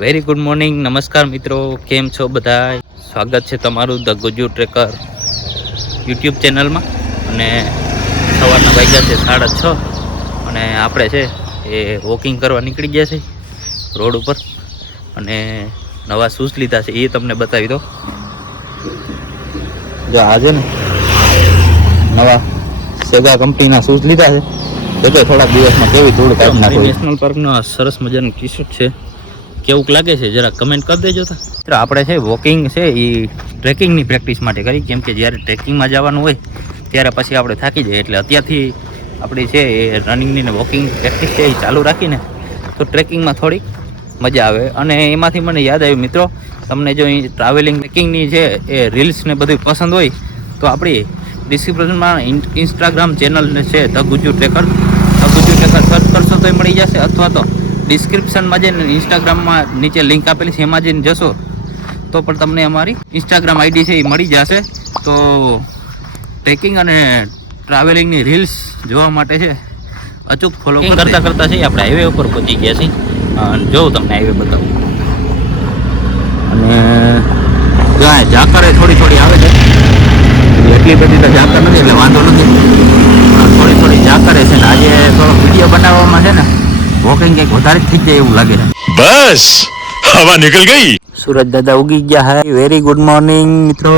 Very good morning નમસ્કાર મિત્રો. કેમ છો બધા સ્વાગત છે તમારું ધ ગુજુ ટ્રેકર યુટ્યુબ ચેનલમાં અને સવારના વાગ્યા છે સાડા છ. અને આપણે છે એ વોકિંગ કરવા નીકળી ગયા છે રોડ ઉપર. અને નવા શૂઝ લીધા છે. એ તમને બતાવી દો જો આજે ને નવા સેગા કંપનીના શૂઝ લીધા છે. તો થોડાક દિવસમાં કેવી ધૂળ કાઢી નાખો નેશનલ પાર્કના સરસ મજાનું ટી શર્ટ છે. કેવું લાગે છે જરા કમેન્ટ કરી દેજો તો. મિત્રો, આપણે છે વોકિંગ છે એ ટ્રેકિંગની પ્રેક્ટિસ માટે કરી. કેમ કે જ્યારે ટ્રેકિંગમાં જવાનું હોય, ત્યારે પછી આપણે થાકી જાય એટલે અત્યારથી આપણી છે, એ રનિંગની ને વોકિંગ પ્રેક્ટિસ છે, એ ચાલુ રાખીને, તો ટ્રેકિંગમાં થોડીક મજા આવે. અને એમાંથી મને યાદ આવ્યું, મિત્રો, તમને જો ટ્રાવેલિંગ ટ્રેકિંગની છે એ રીલ્સ ને બધું પસંદ હોય, તો આપણી ડિસ્ક્રિપ્શનમાં ઇન્સ્ટાગ્રામ ચેનલ છે, the Guju tracker. The Guju tracker search કરશો તો મળી જશે, અથવા તો ડિસ્ક્રિપ્શનમાં જઈને ઇન્સ્ટાગ્રામમાં નીચે લિંક આપેલી છે એમાં જઈને જશો તો પણ તમને અમારી ઇન્સ્ટાગ્રામ આઈડી છે એ મળી જશે. તો ટ્રેકિંગ અને ટ્રાવેલિંગની રીલ્સ જોવા માટે છે અચૂક ફોલો કરતાં કરતાં છે આપણે હાઈવે ઉપર પહોંચી ગયા છીએ. અને જોઉં તમને હાઈવે બતાવું. અને ગાય ઝાકરે થોડી થોડી આવે છે. એટલી બધી તો ઝાકર નથી એટલે વાંધો નથી. થોડી થોડી ઝાકરે છે ને આજે થોડો વીડિયો બનાવવામાં છે ને વોકિંગ કંઈક વધારે થઈ જાય એવું લાગે બસ હવા નીકળ ગઈ. સુરજ દાદા ઉગી ગયા હે. વેરી ગુડ મોર્નિંગ મિત્રો.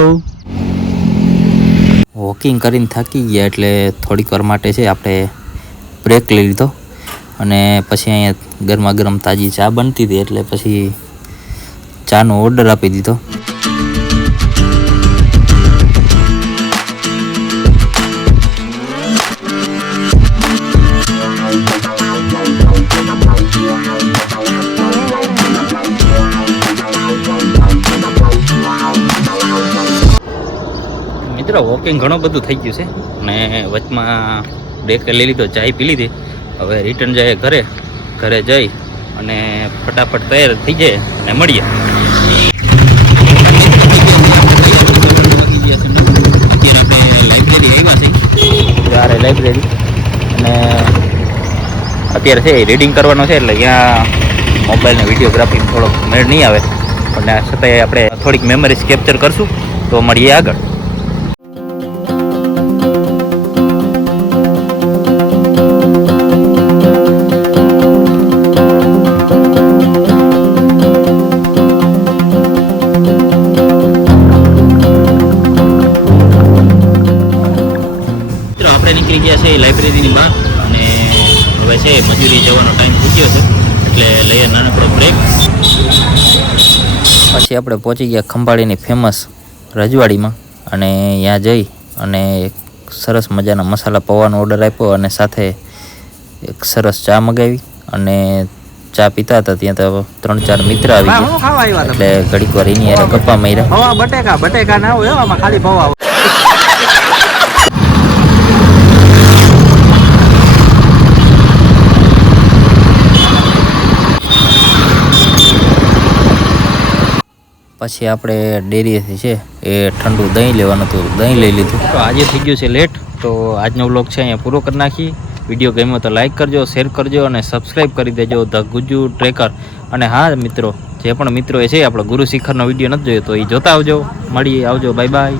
વોકિંગ કરીને થાકી ગયા એટલે થોડીક વાર માટે છે આપણે બ્રેક લઈ લીધો. અને પછી અહીંયા ગરમા ગરમ તાજી ચા બનતી હતી એટલે પછી ચાનો ઓર્ડર આપી દીધો. મિત્રો વોકિંગ ઘણું બધું થઈ ગયું છે. અને વચમાં બ્રેક લઈ લીધો, ચાય પી લીધી. હવે રિટર્ન જાય ઘરે ઘરે જઈ અને ફટાફટ તૈયાર થઈ જાય અને મળીએ. ત્યારે લાઇબ્રેરી અને અત્યારે છે રીડિંગ કરવાનો છે, એટલે ત્યાં મોબાઈલને વિડીયોગ્રાફી થોડોક મેળ નહીં આવે. પણ છતાંય આપણે થોડીક મેમરીઝ કેપ્ચર કરશું, તો મળીએ આગળ. ગયા છે લાઇબ્રેરીની બહાર અને હવે છે મજૂરી જવાનો ટાઈમ પૂછ્યો છે એટલે લઈએ નાનકડો બ્રેક પછી આપણે પહોંચી ગયા ખંભાળીની ફેમસ રજવાડીમાં અને ત્યાં જઈ અને એક સરસ મજાના મસાલા પૌવાનો ઓર્ડર આપ્યો અને સાથે એક સરસ ચા મગાવી અને ચા પીતા હતા ત્યાં તો ત્રણ ચાર મિત્ર આવી ગયા. એટલે ઘડીક વાર એની હારે ગપ્પા માર્યા. બટેકા બટેકા ના હોય ખાલી પૌવા પછી આપણે ડેરીએથી છે એ ઠંડુ દહીં લેવાનું હતું, દહીં લઈ લીધું. તો આજે થઈ ગયું છે લેટ, તો આજનો વ્લોગ છે અહીંયા પૂરો કરી નાખી. વીડિયો ગમ્યો તો લાઇક કરજો, શેર કરજો અને સબસ્ક્રાઈબ કરી દેજો ધ ગુજુ ટ્રેકર. અને હા મિત્રો, જે પણ મિત્રો એ છે, આપણો ગુરુ શિખરનો વીડિયો નથી જોયો તો એ જોતા આવજો. મળીએ, આવજો બાય બાય